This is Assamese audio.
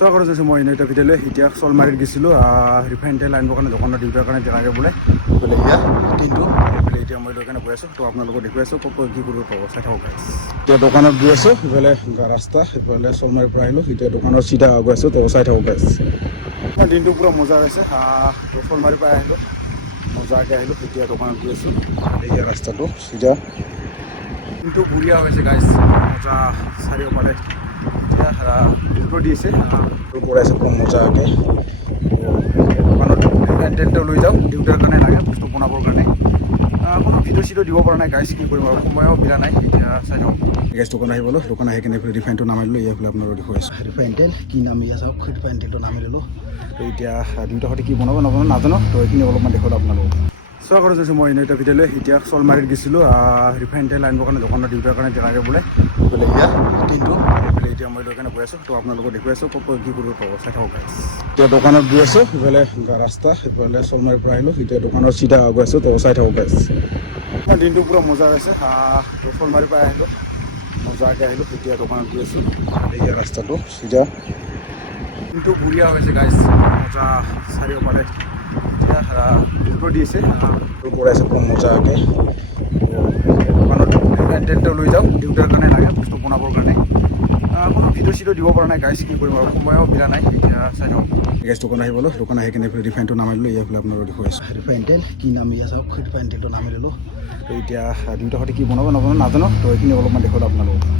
চোৱা কৰা হৈছে মই এটা ভিডিঅ'লৈ এতিয়া চলমাৰীত গৈছিলোঁ ৰিফাইন তেল আনিবৰ কাৰণে দোকানৰ ডিউটাৰ কাৰণে তেনেকৈ বোলে বোলে এতিয়া দিনটো বোলে এতিয়া মই লৈ কেনে গৈ আছোঁ তো আপোনালোকক দেখুৱাই আছোঁ ক'ত কি কৰিব পাব চাই থাকক এতিয়া দোকানত গৈ আছোঁ সিফালে ৰাস্তা সিফালে চলমাৰীৰ পৰা আহিলোঁ এতিয়া দোকানৰ চিধা গৈ আছোঁ তো চাই থাকক মই দিনটো পূৰা মজা হৈছে চলমাৰীৰ পৰা আহিলোঁ মজাকৈ আহিলোঁ এতিয়া দোকানত গৈ আছোঁ এতিয়া ৰাস্তাটো চিধা কিন্তু বঢ়িয়া হৈছে গাইজ মজা চাৰিওফালে এতিয়া দুটো দিছে পড়াইছে পুৰো মজাকে দোকানত টেন্টটা লৈ যাওঁ ডিউটাৰ কাৰণে লাগে বস্তু বনাবৰ কাৰণে কোনো ভিডিঅ' চিডিঅ' দিব পৰা নাই গাইজ কি কৰিম আৰু সময়ো মিলা নাই এতিয়া চাই লওঁ গেছ দোকান আহিবলৈ দোকান আহি কিনে এইফালে ৰিফাইনটো নামাই দিলোঁ এইফালে আপোনালোকক দেখুৱাইছোঁ ৰিফাইন তেল কি নামি যাওক ৰিফাইন তেলটো নামি ল'লোঁ তো এতিয়া দুইটা সৈতে কি বনাব নাজানো তো এইখিনি অলপমান দেখুৱালোঁ আপোনালোকক চোৱা কৰা হৈছে মই এটা ভিডিঅ'লৈ এতিয়া চলমাৰীত গৈছিলোঁ ৰিফাইন তেল আনিবৰ কাৰণে দোকানৰ ডিউটাৰ কাৰণে তেনেকৈ বোলে বোলে এতিয়া দিনটো বোলে এতিয়া মই লৈ কেনে গৈ আছোঁ তো আপোনালোকক দেখুৱাই আছোঁ ক'ত কি কৰিব পাব চাই থাকক এতিয়া দোকানত গৈ আছোঁ সিফালে ৰাস্তা সিফালে চলমাৰীৰ পৰা আহিলোঁ এতিয়া দোকানৰ চিধা গৈ আছোঁ তো চাই থাকক মই দিনটো পূৰা মজা হৈছে চলমাৰীৰ পৰা আহিলোঁ মজাকৈ আহিলোঁ এতিয়া দোকানত গৈ আছোঁ এতিয়া ৰাস্তাটো চিধা কিন্তু বঢ়িয়া হৈছে গাইজ মজা চাৰিওফালে এতিয়া দুটো দিছে পড়াইছে পুৰো মজাকে দোকানত টেন্টটা লৈ যাওঁ ডিউটাৰ কাৰণে লাগে বস্তু বনাবৰ কাৰণে কোনো ভিডিঅ' চিডিঅ' দিব পৰা নাই গাইজ কি কৰিম আৰু সময়ো মিলা নাই এতিয়া চাই লওঁ গেছ দোকান আহিবলৈ দোকান আহি কিনে এইফালে ৰিফাইনটো নামাই দিলোঁ এইফালে আপোনালোকক দেখুৱাইছোঁ ৰিফাইন তেল কি নামি যাওক ৰিফাইন তেলটো নামি ল'লোঁ তো এতিয়া দুইটা সৈতে কি বনাব নাজানো তো এইখিনি অলপমান দেখুৱালোঁ আপোনালোকক